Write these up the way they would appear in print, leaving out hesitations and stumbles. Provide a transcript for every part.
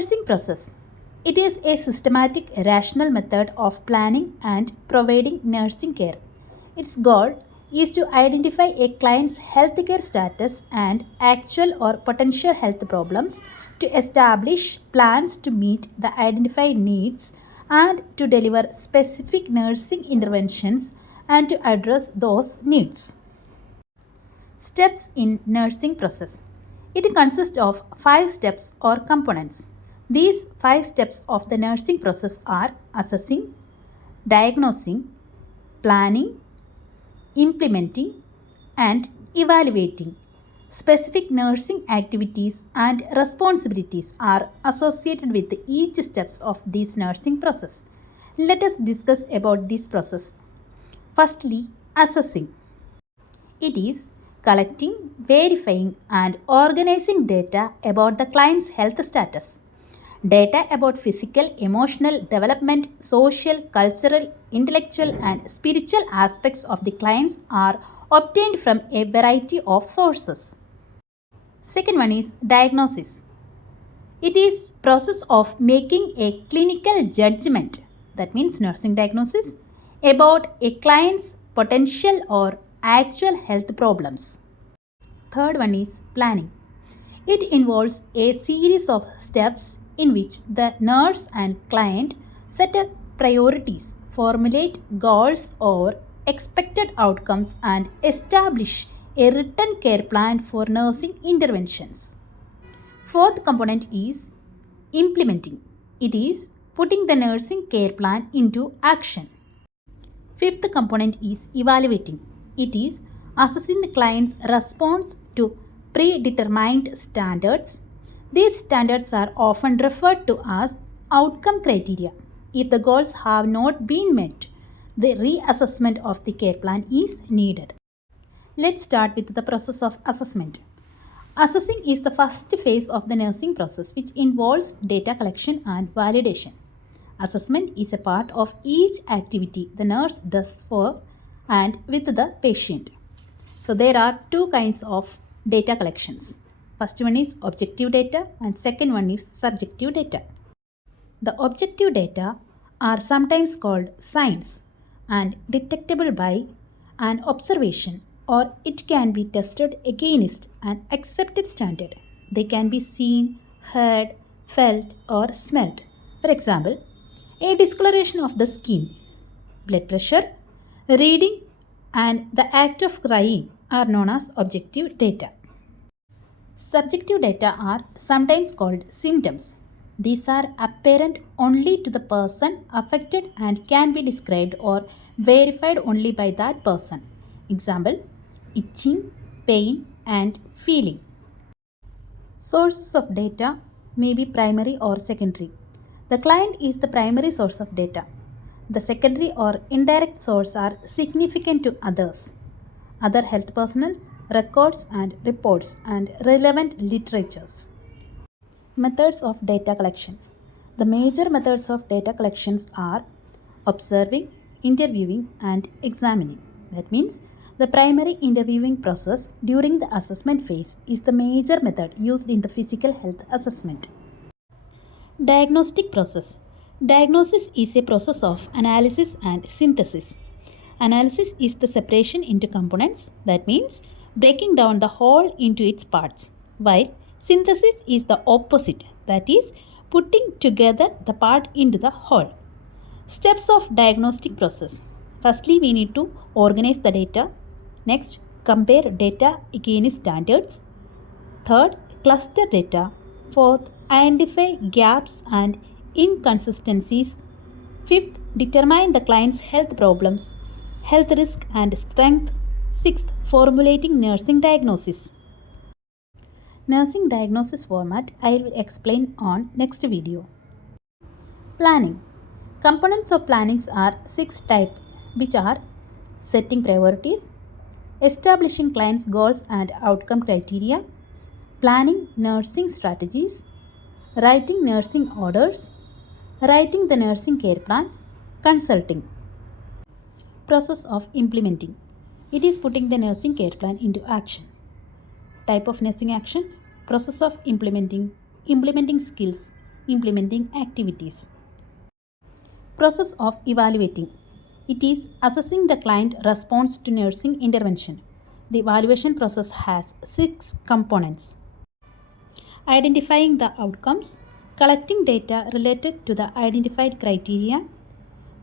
Nursing process. It is a systematic, rational method of planning and providing nursing care. Its goal is to identify a client's healthcare status and actual or potential health problems, to establish plans to meet the identified needs, and to deliver specific nursing interventions and to address those needs. Steps in nursing process. It consists of 5 steps or components. These 5 steps of the nursing process are assessing, diagnosing, planning, implementing, and evaluating. Specific nursing activities and responsibilities are associated with each steps of this nursing process. Let us discuss about this process. Firstly, assessing. It is collecting, verifying, and organizing data about the client's health status. Data about physical, emotional, development, social, cultural, intellectual, and spiritual aspects of the clients are obtained from a variety of sources. Second one is diagnosis. It is process of making a clinical judgment, that means nursing diagnosis, about a client's potential or actual health problems. Third one is planning. It involves a series of steps in which the nurse and client set up priorities, formulate goals or expected outcomes, and establish a written care plan for nursing interventions. Fourth component is implementing. It is putting the nursing care plan into action. Fifth component is evaluating. It is assessing the client's response to predetermined standards. These standards are often referred to as outcome criteria. If the goals have not been met, the reassessment of the care plan is needed. Let's start with the process of assessment. Assessing is the first phase of the nursing process, which involves data collection and validation. Assessment is a part of each activity the nurse does for and with the patient. So there are two kinds of data collections. First one is objective data and second one is subjective data. The objective data are sometimes called signs and detectable by an observation, or it can be tested against an accepted standard. They can be seen, heard, felt, or smelled. For example, a discoloration of the skin, blood pressure, reading, and the act of crying are known as objective data. Subjective data are sometimes called symptoms. These are apparent only to the person affected and can be described or verified only by that person. Example, itching, pain, and feeling. Sources of data may be primary or secondary. The client is the primary source of data. The secondary or indirect source are significant to others, other health personnels, records and reports, and relevant literatures. Methods of data collection. The major methods of data collections are observing, interviewing, and examining. That means the primary interviewing process during the assessment phase is the major method used in the physical health assessment. Diagnostic process. Diagnosis is a process of analysis and synthesis. Analysis is the separation into components, that means breaking down the whole into its parts, while synthesis is the opposite, that is putting together the part into the whole. Steps of diagnostic process. Firstly, we need to organize the data. Next, compare data against standards. Third, cluster data. Fourth, identify gaps and inconsistencies. Fifth, determine the client's health problems, health risk and strength. Sixth, formulating nursing diagnosis. Nursing diagnosis format I will explain on next video. Planning. Components of plannings are 6 types, which are setting priorities, establishing client's goals and outcome criteria, planning nursing strategies, writing nursing orders, writing the nursing care plan, consulting. Process of implementing. It is putting the nursing care plan into action. Type of nursing action. Process of implementing skills, implementing activities. Process of evaluating. It is assessing the client response to nursing intervention. The evaluation process has 6 components. Identifying the outcomes, collecting data related to the identified criteria,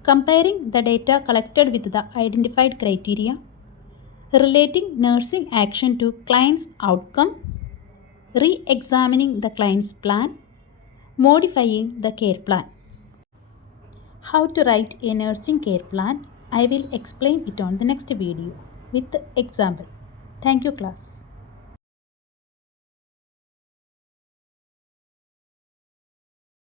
comparing the data collected with the identified criteria, relating nursing action to client's outcome, re-examining the client's plan, modifying the care plan. How to write a nursing care plan, I will explain it on the next video with example. Thank you class.